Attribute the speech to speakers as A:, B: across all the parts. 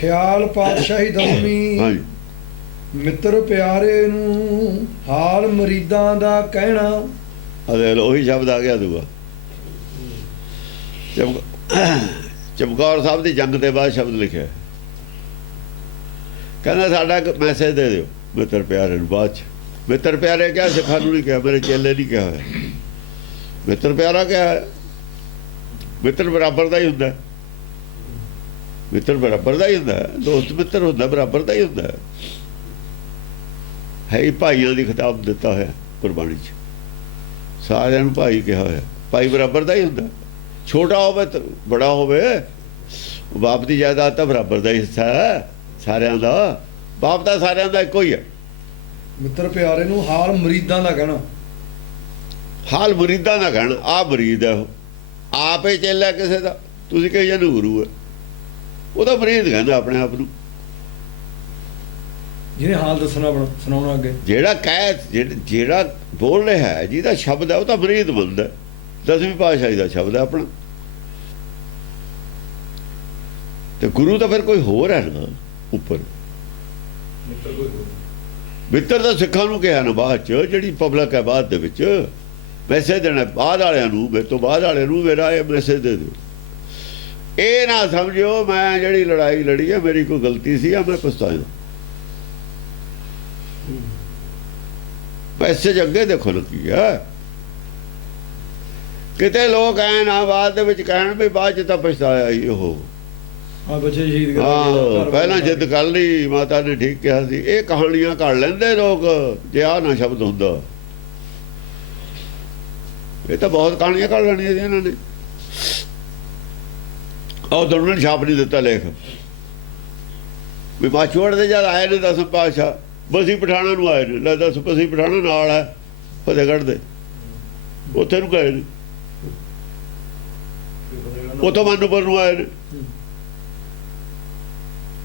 A: ਖਿਆਲ ਪਾਤਸ਼ਾਹੀ ਦਸਵੀਂ।
B: ਹਾਂਜੀ।
A: ਮਿੱਤਰ ਪਿਆਰੇ ਨੂੰ ਹਾਲ ਮਰੀਦਾਂ ਦਾ ਕਹਿਣਾ।
B: ਅਦੇ ਉਹੀ ਸ਼ਬਦ ਆ ਗਿਆ ਦੂਆ। ਚਮਕੌਰ ਸਾਹਿਬ ਦੀ ਜੰਗ ਦੇ ਬਾਅਦ ਸ਼ਬਦ ਲਿਖਿਆ। ਕਹਿੰਦਾ ਸਾਡਾ ਇੱਕ ਮੈਸੇਜ ਦੇ ਦਿਓ ਮਿੱਤਰ ਪਿਆਰੇ ਨੂੰ ਬਾਅਦ ਚ। ਮਿੱਤਰ ਪਿਆਰੇ ਕਿਹਾ ਸਿੱਖਾਂ ਨੂੰ ਨਹੀਂ ਕਿਹਾ ਮੇਰੇ ਚੇਲੇ ਨਹੀਂ ਕਿਹਾ ਮਿੱਤਰ ਪਿਆਰਾ ਕਿਹਾ? ਮਿੱਤਰ ਬਰਾਬਰ ਦਾ ਹੀ ਹੁੰਦਾ। ਮਿੱਤਰ ਬਰਾਬਰ ਦਾ ਹੀ ਹੁੰਦਾ। ਦੋਸਤ ਮਿੱਤਰ ਹੁੰਦਾ ਬਰਾਬਰ ਦਾ ਹੀ ਹੁੰਦਾ। ਹੈ। ਹੈ ਹੀ ਭਾਈਆਂ ਦੀ ਖਿਤਾਬ ਦਿੱਤਾ ਹੋਇਆ ਕੁਰਬਾਨੀ ਚ। ਸਾਰਿਆਂ ਨੂੰ ਭਾਈ ਕਿਹਾ ਹੋਇਆ ਭਾਈ ਬਰਾਬਰ ਦਾ ਹੀ ਹੁੰਦਾ। ਛੋਟਾ ਹੋਵੇ ਤੇ ਬੜਾ ਹੋਵੇ ਬਾਪ ਦੀ ਜਾਇਦਾਦ ਤਾਂ ਬਰਾਬਰ ਦਾ ਹੀ ਹਿੱਸਾ ਹੈ ਸਾਰਿਆਂ ਦਾ। ਬਾਪ ਦਾ ਸਾਰਿਆਂ ਦਾ ਇੱਕੋ ਹੀ ਹੈ।
A: ਮਿੱਤਰ ਪਿਆਰੇ ਨੂੰ ਹਾਲ ਮਰੀਦਾਂ ਦਾ ਕਹਿਣਾ।
B: ਹਾਲ ਮੁਰੀਦਾਂ ਦਾ ਕਹਿਣ ਆ ਮਰੀਦ ਹੈ ਉਹ। ਆਪੇ ਚੱਲਿਆ ਕਿਸੇ ਦਾ ਤੁਸੀਂ ਕਹੀ ਜਾਂਦੇ ਗੁਰੂ ਹੈ। ਉਹ ਤਾਂ ਮਰੀਦ ਕਹਿੰਦਾ ਆਪਣੇ ਆਪ ਨੂੰ।
A: ਜਿਹਨੇ ਹਾਲ ਦੱਸਣਾ ਆਪਣਾ ਸੁਣਾਉਣਾ ਅੱਗੇ।
B: ਜਿਹੜਾ ਕਹਿ ਜਿਹੜਾ- ਬੋਲ ਰਿਹਾ ਹੈ ਜਿਹਦਾ ਸ਼ਬਦ ਹੈ ਉਹ ਤਾਂ ਮਰੀਦ ਬੰਦਾ ਹੈ। ਦਸਵੀਂ ਪਾਤਸ਼ਾਹੀ ਦਾ ਸ਼ਬਦ ਹੈ ਆਪਣਾ। ਤੇ ਗੁਰੂ ਤਾਂ ਫਿਰ ਕੋਈ ਹੋਰ ਹੈ ਨਾ ਉੱਪਰ? ਮਿੱਤਰ ਤਾਂ ਸਿੱਖਾਂ ਨੂੰ ਕਿਹਾ ਨਾ ਬਾਅਦ ਚ ਜਿਹੜੀ ਪਬਲਿਕ ਹੈ ਬਾਅਦ ਦੇ ਵਿੱਚ ਮੈਸੇਜ ਦੇਣਾ ਬਾਅਦ ਵਾਲਿਆਂ ਨੂੰ ਮੇਰੇ ਤੋਂ ਬਾਅਦ ਵਾਲਿਆਂ ਨੂੰ ਮੇਰਾ ਇਹ ਮੈਸੇਜ ਦੇ ਦਿਓ। ਇਹ ਨਾ ਸਮਝਿਓ ਮੈਂ ਜਿਹੜੀ ਲੜਾਈ ਲੜੀ ਹੈ ਮੇਰੀ ਕੋਈ ਗਲਤੀ ਸੀ ਆ ਮੈਂ ਪਛਤਾਇਆ। ਮੈਸੇਜ ਅੱਗੇ ਦੇਖੋ ਲੱਗੀ ਹੈ ਕਿਤੇ ਲੋਕ ਐ ਨਾ ਬਾਅਦ ਦੇ ਵਿੱਚ ਕਹਿਣ ਵੀ ਬਾਅਦ ਚ ਤਾਂ ਪਛਤਾਇਆ ਹੀ ਉਹ।
A: ਆ ਬੱਚੇ ਸ਼ਹੀਦ ਕਰ
B: ਪਹਿਲਾਂ ਜਿੱਦ ਕਰ ਲਈ ਮਾਤਾ ਨੇ ਠੀਕ ਕਿਹਾ ਸੀ। ਇਹ ਕਹਾਣੀਆਂ ਘੜ ਲੈਂਦੇ ਲੋਕ ਜੇ ਆ ਨਾ ਸ਼ਬਦ ਹੁੰਦਾ। ਇਹ ਤਾਂ ਬਹੁਤ ਕਹਾਣੀਆਂ ਘੜ ਲੈਣੀਆਂ ਸੀ ਇਹਨਾਂ ਨੇ। ਉਹ ਦੋਨਾਂ ਨੇ ਛਾਪ ਨਹੀਂ ਦਿੱਤਾ ਲੇਖ। ਵੀ ਮਾਚੋੜ ਦੇ ਜਦ ਆਏ ਨੇ ਦਸ ਪਾਸ਼ਾ ਬਸੀ ਪਠਾਣਾ ਨੂੰ ਆਏ ਨੇ। ਲੈ ਦਸ ਬਸੀ ਪਠਾਣਾ ਨਾਲ ਹੈ ਫਤਿਹਗੜ੍ਹ ਦੇ। ਉੱਥੇ ਨੂੰ ਗਏ ਨੇ। ਉਤੋਂ ਮਾਨੂਪੁਰ ਨੂੰ ਆਏ ਨੇ।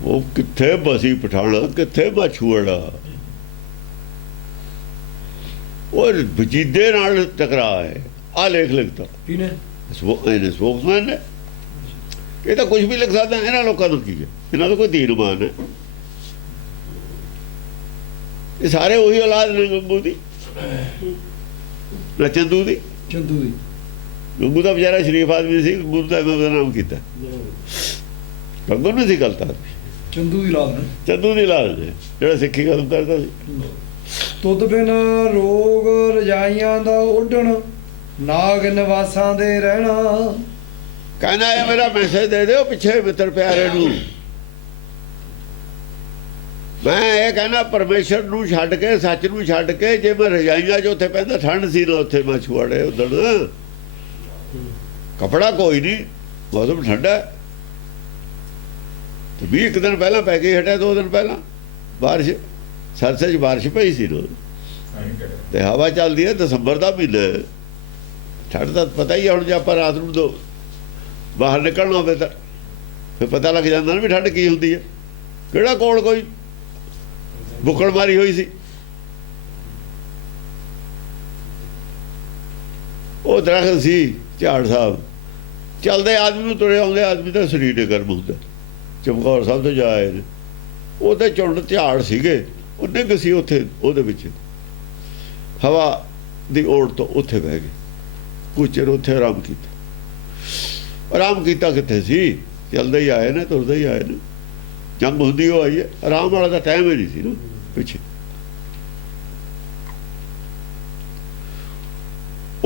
B: ਉਹ ਕਿੱਥੇ ਬਸੀ ਪਠਾਣਾ ਕਿੱਥੇ ਮਾਛੂੜਾ ਉਹ ਵਜੀਦੇ ਨਾਲ ਟਕਰਾਅ ਹੈ। ਆ ਲੇਖ ਲਿਖਤਾ।
A: ਕਿਨੇ
B: ਸਪੋ- ਇਹਨੇ ਨੇ। ਇਹ ਤਾਂ ਕੁਝ ਵੀ ਲਿਖ ਸਕਦਾ ਇਹਨਾਂ ਲੋਕਾਂ ਨੂੰ ਕੀ ਹੈ? ਇਹਨਾਂ ਦਾ ਕੋਈ ਦੀਨਮਾਨ ਹੈ। ਇਹ ਸਾਰੇ ਉਹੀ ਔਲਾਦ ਨੇ ਗੰਗੂ ਦੀ। ਚੰਦੂ ਦੀ।
A: ਚੰਦੂ ਦੀ।
B: ਗੰਗੂ ਦਾ ਵਿਚਾਰਾ ਸ਼ਰੀਫ ਆਦਮੀ ਸੀ ਗੰਗੂ ਦਾ ਮੈਂ ਬਦਨਾਮ ਕੀਤਾ। ਗੰਗੂ ਨੂੰ ਸੀ ਗਲਤ ਆਦਮੀ।
A: ਚੰਦੂ ਦੀ ਲਾਦ ਨੇ।
B: ਚੰਦੂ ਦੀ ਲਾਲ ਜਿਹੜਾ ਸਿੱਖੀ ਖਤਮ ਕਰਦਾ ਸੀ।
A: ਤੁਧ ਬਿਨ ਰੋਗ ਰਜਾਈਆਂ ਦਾ ਉੱਡਣ ਨਾਗ ਨਿਵਾਸਾਂ ਦੇ ਰਹਿਣਾ।
B: ਕਹਿੰਦਾ ਇਹ ਮੇਰਾ ਮੈਸੇਜ ਦੇ ਦਿਓ ਪਿੱਛੇ ਮਿੱਤਰ ਪਿਆਰੇ ਨੂੰ। ਮੈਂ ਇਹ ਕਹਿੰਦਾ ਪਰਮੇਸ਼ਰ ਨੂੰ ਛੱਡ ਕੇ, ਸੱਚ ਨੂੰ ਛੱਡ ਕੇ ਜੇ ਮੈਂ ਰਜਾਈਆਂ 'ਚ ਉੱਥੇ ਪੈਂਦਾ, ਠੰਡ ਸੀ ਨਾ ਉੱਥੇ ਮੈਂ ਉਦਣ ਕਪੜਾ ਕੋਈ ਨਹੀਂ, ਮੌਸਮ ਠੰਡਾ ਹੈ। ਤੇ ਵੀ ਇੱਕ ਦਿਨ ਪਹਿਲਾਂ ਪੈ ਕੇ ਹਟਿਆ, ਦੋ ਦਿਨ ਪਹਿਲਾਂ ਬਾਰਿਸ਼, ਸਰਸੇ 'ਚ ਬਾਰਿਸ਼ ਪਈ ਸੀ ਨਾ ਤੇ ਹਵਾ ਚੱਲਦੀ ਹੈ ਦਸੰਬਰ ਦਾ ਮਹੀਨਾ ਠੰਡ ਦਾ ਪਤਾ ਹੀ, ਹੁਣ ਜੇ ਆਪਾਂ ਰਾਤ ਨੂੰ ਦੋ ਬਾਹਰ ਨਿਕਲਣਾ ਹੋਵੇ ਤਾਂ ਫਿਰ ਪਤਾ ਲੱਗ ਜਾਂਦਾ ਨਾ ਵੀ ਠੰਡ ਕੀ ਹੁੰਦੀ ਹੈ। ਕਿਹੜਾ ਕੋਲ ਕੋਈ ਬੁੱਕੜ ਮਾਰੀ ਹੋਈ ਸੀ? ਉਹ ਦਰਖਤ ਸੀ ਝਾੜ ਸਾਹਿਬ। ਚਲਦੇ ਆਦਮੀ ਨੂੰ ਤੁਰੇ ਆਉਂਦੇ ਆਦਮੀ ਦਾ ਸਰੀਰ ਨੇ ਗਰਮ ਹੁੰਦਾ। ਚਮਕੌਰ ਸਾਹਿਬ ਤੋਂ ਜਾਏ ਨੇ। ਉਹਦੇ ਚੁੰਡ ਝਾੜ ਸੀਗੇ। ਉਹ ਉਹਨੇ ਸੀ ਉੱਥੇ, ਉਹਦੇ ਵਿੱਚ। ਹਵਾ ਦੀ ਓੜ ਤੋਂ ਉੱਥੇ ਬਹਿ ਗਏ। ਕੁਝ ਚਿਰ ਉੱਥੇ ਆਰਾਮ ਕੀਤਾ। ਆਰਾਮ ਕੀਤਾ ਕਿੱਥੇ ਸੀ? ਚਲਦੇ ਹੀ ਆਏ ਨੇ ਤੁਰਦੇ ਹੀ ਆਏ ਨੇ। ਜੰਗ ਹੁੰਦੀ ਉਹ ਆਈ ਹੈ। ਆਰਾਮ ਵਾਲਾ ਤਾਂ ਟਾਈਮ ਹੀ ਨਹੀਂ ਸੀ ਨਾ ਪਿੱਛੇ।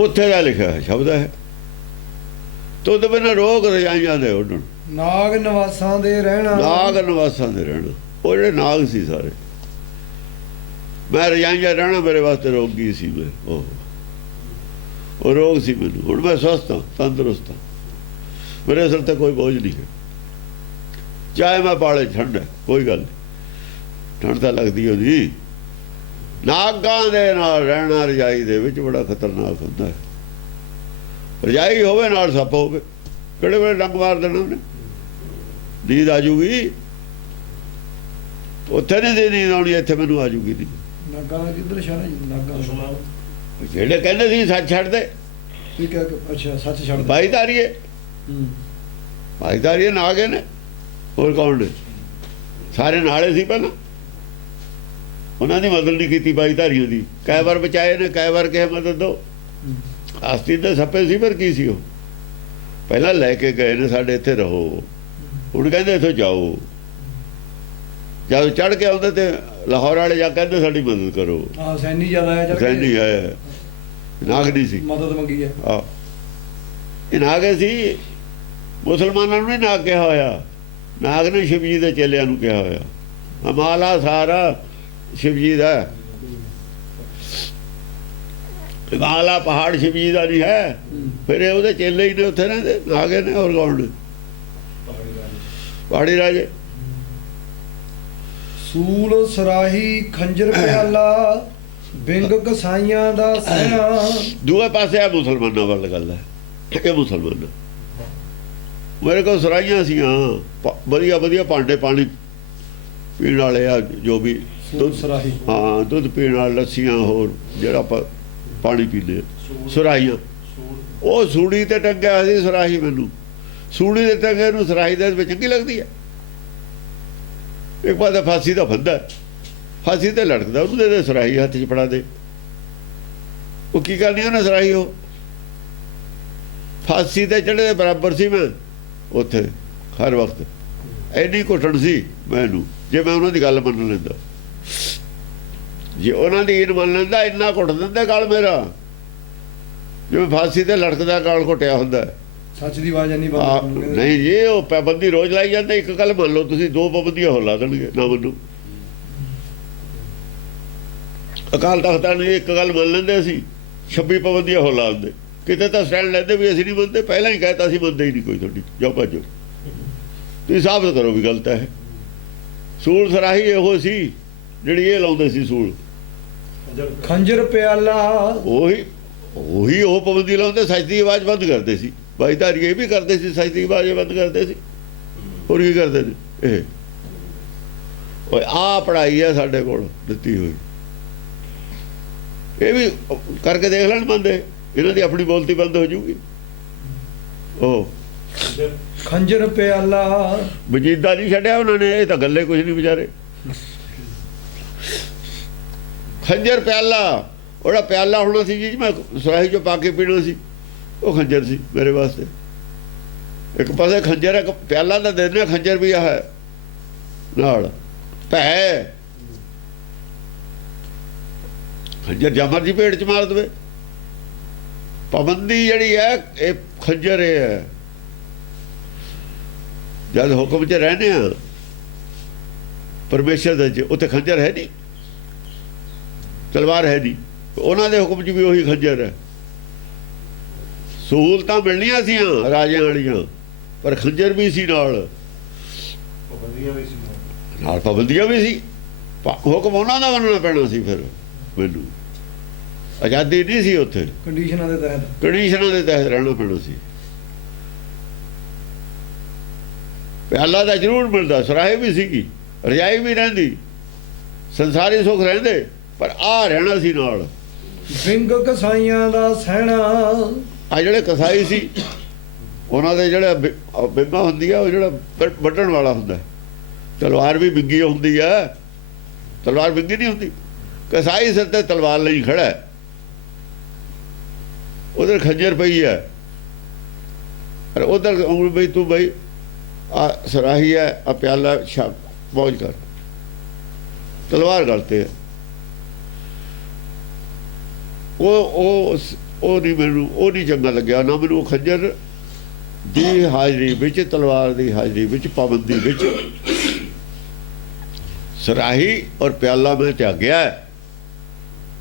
B: ਉੱਥੇ ਦਾ ਲਿਖਿਆ ਹੈ ਸ਼ਬਦ ਹੈ। ਤੁਧ ਬਿਨ ਰੋਗ ਰਜਾਈਆਂ ਦੇ ਉੱਡਣ।
A: ਨਾਗ ਨਿਵਾਸਾਂ ਦੇ ਰਹਿਣਾ।
B: ਨਾਗ ਨਿਵਾਸਾਂ ਦੇ ਰਹਿਣ। ਉਹ ਜਿਹੜੇ ਨਾਗ ਸੀ ਸਾਰੇ। ਮੈਂ ਰਜਾਈਆਂ ਰਹਿਣਾ ਮੇਰੇ ਵਾਸਤੇ ਰੋਗੀ ਸੀ ਮੈਂ। ਉਹ। ਉਹ ਰੋਗ ਸੀ ਮੈਨੂੰ। ਹੁਣ ਮੈਂ ਸਵਸਥ ਹਾਂ ਤੰਦਰੁਸਤ ਹਾਂ। ਮੇਰੇ ਸਿਰ ਤੇ ਕੋਈ ਬੋਝ ਨਹੀਂ ਹੈ। ਚਾਹੇ ਮੈਂ ਬਾਲੇ ਠੰਡ ਹੈ ਕੋਈ ਗੱਲ ਠੰਡ ਤਾਂ ਲੱਗਦੀ ਉਹਦੀ ਨਾਗਾਂ ਦੇ ਨਾਲ ਰਹਿਣਾ ਰਜਾਈ ਦੇ ਵਿੱਚ ਬੜਾ ਖਤਰਨਾਕ ਹੁੰਦਾ ਹੈ। ਰਜਾਈ ਹੋਵੇ ਨਾਲ ਸੱਪ ਹੋਵੇ। ਕਿਹੜੇ ਵੇਲੇ ਡੰਗ ਮਾਰ ਦੇਣਾ ਉਹਨੇ? ਨੀਂਦ ਆ ਜੂਗੀ। ਉੱਥੇ ਨਹੀਂ ਦੀ ਨੀਂਦ ਆਉਣੀ ਇੱਥੇ ਮੈਨੂੰ ਆ ਜੂਗੀ ਨਹੀਂ
A: ਨਾਗਾਂ ਦਾ ਕਿੱਧਰ ਇਸ਼ਾਰਾ ਜੀ? ਨਾਗਾਂ ਦਾ।
B: ਜਿਹੜੇ ਕਹਿੰਦੇ ਸੀ ਸੱਚ ਛੱਡ ਦੇ।
A: ਠੀਕ ਹੈ ਅੱਛਾ ਸੱਚ ਛੱਡ ਦੇ।
B: ਭਾਈਦਾਰੀਏ
A: ਹੂੰ।
B: ਭਾਈਦਾਰੀਏ ਨਾ ਗਏ ਨੇ ਹੋਰ ਕੌਣ ਨੇ? ਸਾਰੇ ਨਾਲੇ ਸੀ ਪਹਿਲਾਂ। ਉਹਨਾਂ ਦੀ ਮਦਦ ਨਹੀਂ ਕੀਤੀ ਬਾਈ ਧਾਰੀਆਂ ਦੀ। ਕਈ ਵਾਰ ਬਚਾਏ ਨੇ ਕਈ ਵਾਰ ਕਿਹਾ ਮਦਦ ਦੋ ਆਸਤੀ ਤੇ ਸੱਪੇ ਸੀ ਪਰ ਕੀ ਸੀ ਉਹ? ਪਹਿਲਾਂ ਲੈ ਕੇ ਗਏ ਨੇ ਸਾਡੇ ਇੱਥੇ ਰਹੋ। ਹੁਣ ਕਹਿੰਦੇ ਇੱਥੋਂ ਜਾਓ। ਜਦ ਚੜ ਕੇ ਆਉਂਦੇ ਤੇ ਲਾਹੌਰ ਵਾਲੇ ਜਾ ਕਹਿੰਦੇ ਸਾਡੀ ਮਦਦ ਕਰੋ।
A: ਆ ਸੈਨੀ ਜ਼ਿਆਦਾ ਆਇਆ ਚੱਲ
B: ਸੈਨੀ ਆਇਆ ਨਾਗ ਨਹੀਂ ਸੀ।
A: ਮਦਦ ਮੰਗੀ ਹੈ।
B: ਆ ਇਹ ਨਾਗ ਸੀ ਮੁਸਲਮਾਨਾਂ ਨੂੰ ਨਾਗ ਕਿਹਾ ਹੋਇਆ। ਨਾਗ ਨੇ ਸ਼ਿਵਜੀ ਦੇ ਚੇਲਿਆਂ ਨੂੰ ਕਿਹਾ ਹੋਇਆ। ਹਮਾਲਾ ਸਾਰਾ ਸ਼ਿਵਜੀ ਦਾ। ਹਿਮਾਲਾ ਪਹਾੜ ਸ਼ਿਵਜੀ ਦਾ ਨਹੀਂ ਹੈ। ਫਿਰ ਇਹ ਉਹਦੇ ਚੇਲੇ ਹੀ ਨੇ ਉੱਥੇ ਰਹਿੰਦੇ। ਨਾਗੇ ਨੇ ਹੋਰ ਕੌਣ ਨੇ? ਪਹਾੜੀ ਰਾਜੇ।
A: ਸੂਲ ਸਰਾਹੀ ਖੰਜਰ ਪਿਆਲਾ ਬਿੰਗ ਕਸਾਈਆਂ ਦਾ ਸਹਿਣਾ
B: ਦੂਏ ਪਾਸੇ ਆ ਮੁਸਲਮਾਨਾਂ ਵੱਲ ਗੱਲ ਹੈ। ਇਹ ਮੁਸਲਮਾਨ। ਮੇਰੇ ਕੋਲ ਸਰਾਈਆਂ ਸੀਆਂ ਵਧੀਆ ਵਧੀਆ ਭਾਂਡੇ ਪਾਣੀ ਪੀਣ ਵਾਲੇ ਆ ਜੋ ਵੀ।
A: ਸੂਲ ਸਰਾਹੀ।
B: ਹਾਂ ਦੁੱਧ ਪੀਣ ਵਾਲੇ ਲੱਸੀਆਂ ਹੋਰ ਜਿਹੜਾ ਆਪਾਂ ਪਾਣੀ ਪੀਂਦੇ ਆ। ਸੁਰਾਹੀਆਂ। ਉਹ ਸੂੜੀ ਤੇ ਟੰਗਿਆ ਸੀ ਸੁਰਾਹੀ ਮੈਨੂੰ। ਸੂੜੀ ਦੇ ਟੰਗੇ ਨੂੰ ਸੁਰਾਹੀ ਦੇ ਵਿੱਚ ਚੰਗੀ ਲੱਗਦੀ ਹੈ ਇੱਕ ਪਾਸੇ ਫਾਂਸੀ ਦਾ ਫੰਦਾ। ਫਾਂਸੀ ਤੇ ਲੜਕਦਾ ਉਹਨੂੰ ਦੇ ਦੇ ਸੁਰਾਹੀ ਹੱਥ 'ਚ ਫੜਾ ਦੇ। ਉਹ ਕੀ ਕਰਨੀ ਉਹਨੇ ਸੁਰਾਹੀ ਉਹ? ਫਾਂਸੀ ਤੇ ਚੜੇ ਦੇ ਬਰਾਬਰ ਸੀ ਮੈਂ। ਉੱਥੇ ਹਰ ਵਕਤ। ਐਨੀ ਘੁੱਟਣ ਸੀ ਮੈਨੂੰ ਜੇ ਮੈਂ ਉਹਨਾਂ ਦੀ ਗੱਲ ਮੰਨ ਲੈਂਦਾ। ਜੇ ਉਹਨਾਂ ਦੀ ਈਨ ਮੰਨ ਲੈਂਦਾ ਇੰਨਾ ਘੁੱਟ ਦਿੰਦੇ ਗਲ ਮੇਰਾ। ਜਿਵੇਂ ਫਾਂਸੀ ਤੇ ਲੜਕਦਾ ਗਲ ਘੁੱਟਿਆ ਹੁੰਦਾ। ਹੈ।
A: ਸੱਚ ਦੀ ਆਵਾਜ਼ ਨਹੀਂ ਬੰਦ
B: ਨਹੀਂ ਜੀ ਉਹ ਪਾਬੰਦੀ ਰੋਜ਼ ਲਾਈ ਜਾਂਦੇ ਇੱਕ ਗੱਲ ਮੰਨ ਲਓ ਤੁਸੀਂ ਦੋ ਪਾਬੰਦੀਆਂ ਹੋਰ ਲਾ ਦੇਣਗੇ ਨਾ ਮੰਨੂ। ਅਕਾਲ ਤਖਤਾਂ ਨੇ ਇੱਕ ਗੱਲ ਮੰਨ ਲੈਂਦੇ ਅਸੀਂ 26 ਪਾਬੰਦੀਆਂ ਹੋਰ ਲਾ ਦਿੰਦੇ। ਕਿਤੇ ਤਾਂ ਸਟੈਂਡ ਲੈਂਦੇ ਵੀ ਅਸੀਂ ਨਹੀਂ ਮੰਨਦੇ ਪਹਿਲਾਂ ਹੀ ਕਹਿਤਾ ਸੀ ਮੰਨਦੇ ਹੀ ਨਹੀਂ ਕੋਈ ਤੁਹਾਡੀ ਜਾਓ ਭੱਜੋ ਤੁਸੀਂ ਸਾਬਤ ਕਰੋ ਵੀ ਗਲਤ ਹੈ। ਸੂਲ ਸਰਾਹੀ ਇਹੋ ਸੀ ਜਿਹੜੀ ਇਹ ਲਾਉਂਦੇ ਸੀ ਸੂਲ।
A: ਖੰਜਰ ਪਿਆਲਾ।
B: ਉਹੀ ਉਹੀ ਉਹ ਪਾਬੰਦੀ ਲਾਉਂਦੇ ਸੱਚ ਦੀ ਆਵਾਜ਼ ਬੰਦ ਕਰਦੇ ਸੀ। ਬਾਈ ਧਾਰੀ ਇਹ ਵੀ ਕਰਦੇ ਸੀ ਸੱਚ ਦੀ ਆਵਾਜ਼ ਬੰਦ ਕਰਦੇ ਸੀ। ਹੋਰ ਕੀ ਕਰਦੇ ਨੇ? ਇਹ। ਓਏ ਆ ਪੜਾਈ ਆ ਸਾਡੇ ਕੋਲ ਦਿੱਤੀ ਹੋਈ। ਇਹ ਵੀ ਕਰਕੇ ਦੇਖ ਲੈਣ ਬੰਦੇ। ਇਹਨਾਂ ਦੀ ਆਪਣੀ ਬੋਲਤੀ ਬੰਦ ਹੋ ਜੂਗੀ ਉਹ
A: ਖੰਜਰ ਪਿਆਲਾ।
B: ਵਜੀਦਾ ਨਹੀਂ ਛੱਡਿਆ ਉਹਨਾਂ ਨੇ ਇਹ ਤਾਂ ਗੱਲੇ ਕੁਝ ਨਹੀਂ ਵਿਚਾਰੇ। ਖੰਜਰ ਪਿਆਲਾ। ਉਹਦਾ ਪਿਆਲਾ ਹੋਣਾ ਸੀ ਜੀ ਮੈਂ ਸਰਾਹੀ ਚੋਂ ਪਾ ਕੇ ਪੀਣਾ ਸੀ। ਉਹ ਖੰਜਰ ਸੀ ਮੇਰੇ ਵਾਸਤੇ। ਇੱਕ ਪਾਸੇ ਖੰਜਰ ਹੈ ਇੱਕ ਪਿਆਲਾ ਦੇ ਦੇਣਾ ਖੰਜਰ ਵੀ ਆ ਹੈ। ਨਾਲ। ਭੈ। ਖੰਜਰ ਜਮਰ ਜੀ ਪੇਟ ਚ ਮਾਰ ਦੇਵੇ। ਪਾਬੰਦੀ ਜਿਹੜੀ ਹੈ ਇਹ ਖੰਜਰ ਹੈ। ਜਦ ਹੁਕਮ 'ਚ ਰਹਨੇ ਆ ਪਰਮੇਸ਼ਰ ਦੇ ਉੱਥੇ ਖੰਜਰ ਹੈ ਨਹੀਂ। ਤਲਵਾਰ ਹੈ ਨਹੀਂ। ਉਹਨਾਂ ਦੇ ਹੁਕਮ 'ਚ ਵੀ ਉਹੀ ਖੰਜਰ ਹੈ। ਸਹੂਲਤਾਂ ਮਿਲਣੀਆਂ ਸੀਆਂ ਰਾਜਿਆਂ ਵਾਲੀਆਂ ਪਰ ਖੰਜਰ ਵੀ ਸੀ ਨਾਲ। ਨਾਲ। ਪਾਬੰਦੀਆਂ ਵੀ ਸੀ। ਹੁਕਮ ਉਹਨਾਂ ਦਾ ਮੰਨਣਾ ਪੈਣਾ ਸੀ ਫਿਰ ਮੈਨੂੰ। ਆਜ਼ਾਦੀ ਨਹੀਂ ਸੀ ਉੱਥੇ।
A: ਕੰਡੀਸ਼ਨਾਂ ਦੇ ਤਹਿਤ।
B: ਕੰਡੀਸ਼ਨਾਂ ਦੇ ਤਹਿਤ ਰਹਿਣਾ ਪੈਣਾ ਸੀ। ਪਿਆਲਾ ਦਾ ਜ਼ਰੂਰ ਮਿਲਦਾ ਸਰਾਹੇ ਵੀ ਸੀਗੀ ਰਜਾਈ ਵੀ ਰਹਿੰਦੀ। ਸੰਸਾਰੀ ਸੁੱਖ ਰਹਿੰਦੇ ਪਰ ਆ ਰਹਿਣਾ ਸੀ ਨਾਲ।
A: ਬਿੰਗ ਕਸਾਈਆਂ ਦਾ ਸਹਿਣਾ।
B: ਆ ਜਿਹੜੇ ਕਸਾਈ ਸੀ ਉਹਨਾਂ ਦੇ ਜਿਹੜਾ ਬਿ- ਅਹ ਬਿੰਗਾ ਹੁੰਦੀ ਆ ਉਹ ਜਿਹੜਾ ਵੱਢਣ ਵਾਲਾ ਹੁੰਦਾ। ਤਲਵਾਰ ਵੀ ਬਿੰਗੀ ਹੁੰਦੀ ਆ। ਤਲਵਾਰ ਬਿੰਗੀ ਨਹੀਂ ਹੁੰਦੀ। ਕਸਾਈ ਸਿਰ ਤੇ ਤਲਵਾਰ ਲਈ ਖੜਾ ਹੈ। ਉਧਰ ਖੰਜਰ ਪਈ ਹੈ। ਪਰ ਉਧਰ ਉਂਗਲ ਬਈ, ਤੂੰ ਬਈ, ਆ ਸਰਾਹੀ ਹੈ, ਆ ਪਿਆਲਾ ਛਾਪ ਪਹੁੰਚ ਕਰ। ਤਲਵਾਰ ਕਰਤੇ ਹੈ। ਉਹ ਉਹ ਉਹ ਨਹੀਂ ਮੈਨੂੰ, ਉਹ ਨਹੀਂ ਚੰਗਾ ਲੱਗਿਆ, ਨਾ ਮੈਨੂੰ ਖੰਜਰ ਦੀ ਹਾਜ਼ਰੀ ਵਿੱਚ, ਤਲਵਾਰ ਦੀ ਹਾਜ਼ਰੀ ਵਿੱਚ, ਪਾਬੰਦੀ ਵਿੱਚ। ਸਰਾਹੀ ਔਰ ਪਿਆਲਾ ਮੈਂ ਤਿਆਗਿਆ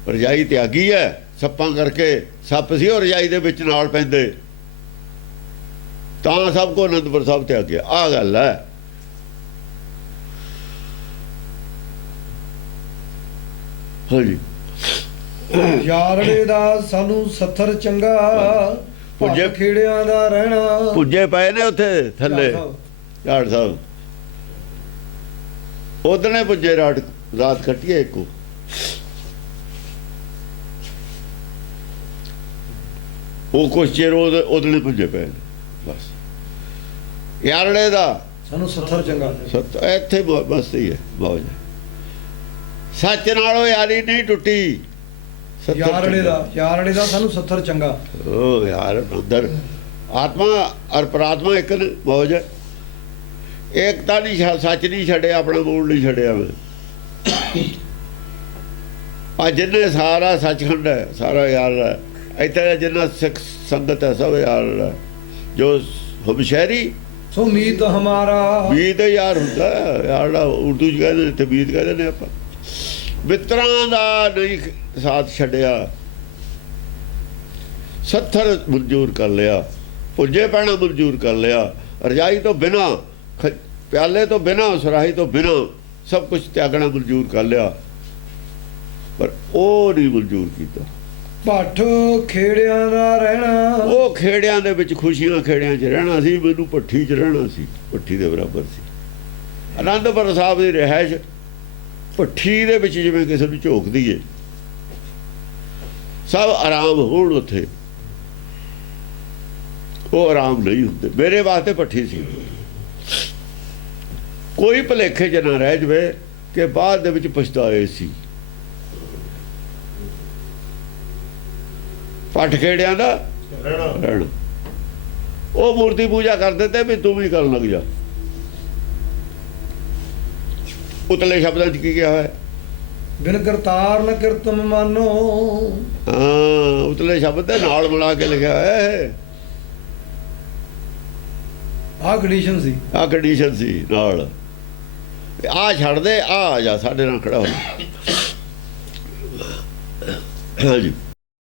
B: ਰਜਾਈ ਤਿਆਗੀ ਹੈ। ਸੱਪਾਂ ਕਰਕੇ ਸੱਪ ਸੀ ਔਰ ਰਜਾਈ ਦੇ ਵਿੱਚ ਨਾਲ ਪੈਂਦੇ। ਤਾਂ ਸਭ ਕੋ ਅਨੰਦਪੁਰ ਸਾਹਿਬ ਤਿਆਗਿਆ ਆ ਗੱਲ ਹੈ। ਹਾਂਜੀ।
A: ਯਾਰੜੇ ਦਾ ਸਾਨੂੰ ਸੱਥਰ ਚੰਗਾ
B: ਪੁੱਜੇ-
A: ਖੇੜਿਆਂ ਦਾ ਰਹਿਣਾ।
B: ਪੁੱਜੇ ਪਏ ਨੇ ਉੱਥੇ ਥੱਲੇ। ਝਾੜ ਸਾਹਿਬ। ਉਦਣੇ ਪੁੱਜੇ ਰਾਤ ਰਾਤ ਕੱਟੀਏ ਇੱਕੋ। ਉਹ ਕੁਛ ਚਿਰ ਉਹਦੇ ਉਦਣੇ ਪੁੱਜੇ ਪਏ ਨੇ ਬਸ। ਯਾਰੜੇ ਦਾ
A: ਸਾਨੂੰ 70 ਚੰਗਾ।
B: ਸਤ ਇੱਥੇ ਮ- ਮਸਤੀ ਹੈ ਮੌਜ ਹੈ। ਸੱਚ ਨਾਲੋਂ ਯਾਰੀ ਨਹੀਂ ਟੁੱਟੀ।
A: ਯਾਰੜੇ। ਦਾ ਯਾਰੜੇ ਦਾ ਸਾਨੂੰ 70 ਚੰਗਾ।
B: ਉਹ ਯਾਰ ਅੰਦਰ ਆਤਮਾ ਔਰ ਪ੍ਰਾਤਮਾ ਇੱਕ ਨੇ ਮੌਜ ਹੈ ਏਕਤਾ ਨਹੀਂ ਸੱਚ ਨਹੀਂ ਛੱਡਿਆ ਆਪਣਾ ਮੂਲ ਨਹੀਂ ਛੱਡਿਆ ਮੈਂ। ਆ ਜਿੰਨੇ ਸਾਰਾ ਸੱਚਖੰਡ ਹੈ ਸਾਰਾ ਯਾਰ ਹੈ। ਇੱਥੇ ਜਿੰਨਾ ਸਿੱਖ ਸੰਗਤ ਹੈ ਸਭ ਯਾਰ ਜੋ ਹਮਸ਼ਹਿਰੀ
A: ਸੋ ਉਮੀਦ ਹਮਾਰਾ।
B: ਬੀਤ ਯਾਰ ਹੁੰਦਾ ਹੈ, ਯਾਰ ਦਾ ਉਰਦੂ ਚ ਕਹਿੰਦੇ ਤੇ ਬੀਤ ਕਹਿੰਦੇ ਨੇ ਆਪਾਂ। ਮਿੱਤਰਾਂ ਦਾ ਨਹੀਂ ਸਾਥ ਛੱਡਿਆ। 70 ਮਨਜ਼ੂਰ ਕਰ ਲਿਆ। ਪੁੱਜੇ ਪੈਣਾ ਮਨਜ਼ੂਰ ਕਰ ਲਿਆ। ਰਜਾਈ ਤੋਂ ਬਿਨਾ ਪਿਆਲੇ ਤੋਂ ਬਿਨਾ ਸੁਰਾਹੀ ਤੋਂ ਬਿਨਾ ਸਭ ਕੁਝ ਤਿਆਗਣਾ ਮਨਜ਼ੂਰ ਕਰ ਲਿਆ। ਪਰ ਉਹ ਨਹੀਂ ਮਨਜ਼ੂਰ ਕੀਤਾ।
A: ਭੱਠ ਖੇੜਿਆਂ ਦਾ ਰਹਿਣਾ।
B: ਉਹ ਖੇੜਿਆਂ ਦੇ ਵਿੱਚ ਖੁਸ਼ੀਆਂ ਖੇੜਿਆਂ 'ਚ ਰਹਿਣਾ ਸੀ, ਮੈਨੂੰ ਪੱਠੀ 'ਚ ਰਹਿਣਾ ਸੀ ਪੱਠੀ ਦੇ ਬਰਾਬਰ ਸੀ। ਅਨੰਦਪੁਰ ਸਾਹਿਬ ਦੀ ਰਹਿائش ਪੱਠੀ ਦੇ ਵਿੱਚ ਜਿਵੇਂ ਕਿਸੇ ਨੂੰ ਝੋਕਦੀ ਦਈਏ। ਸਭ ਆਰਾਮ ਹੋਣ ਉੱਥੇ। ਉਹ ਆਰਾਮ ਨਹੀਂ ਹੁੰਦੇ। ਮੇਰੇ ਵਾਸਤੇ ਪੱਠੀ ਸੀ। ਕੋਈ ਭਲੇਖੇ ਚ ਨਾ ਰਹਿ ਜਵੇ ਕਿ ਬਾਅਦ ਦੇ ਵਿੱਚ ਪਛਤਾਏ ਸੀ। ਪੱਠ ਖੇੜਿਆਂ ਦਾ ਰਹਿਣਾ। ਉਹ ਮੂਰਤੀ ਪੂਜਾ ਕਰਦੇ ਤੇ ਵੀ ਤੂੰ ਵੀ ਕਰਨ ਲੱਗ ਜਾ। ਉਤਲੇ ਸ਼ਬਦਾਂ 'ਚ ਕੀ ਕਿਹਾ ਹੋਇਆ?
A: ਬਿਨ ਕਰਤਾਰ ਨ ਕਿਰਤਮ ਮਾਨੋ।
B: ਹਾਂ ਉਤਲੇ ਸ਼ਬਦ ਦੇ ਨਾਲ ਮਿਲਾ ਕੇ ਲਿਖਿਆ ਹੋਇਆ ਹੈ
A: ਆਹ ਕੰਡੀਸ਼ਨ ਸੀ।
B: ਆ ਕੰਡੀਸ਼ਨ ਸੀ ਨਾਲ। ਆ ਛੱਡ ਦੇ ਆ ਆ ਜਾ ਸਾਡੇ ਨਾਲ ਖੜਾ ਹੋ। ਹਾਂਜੀ।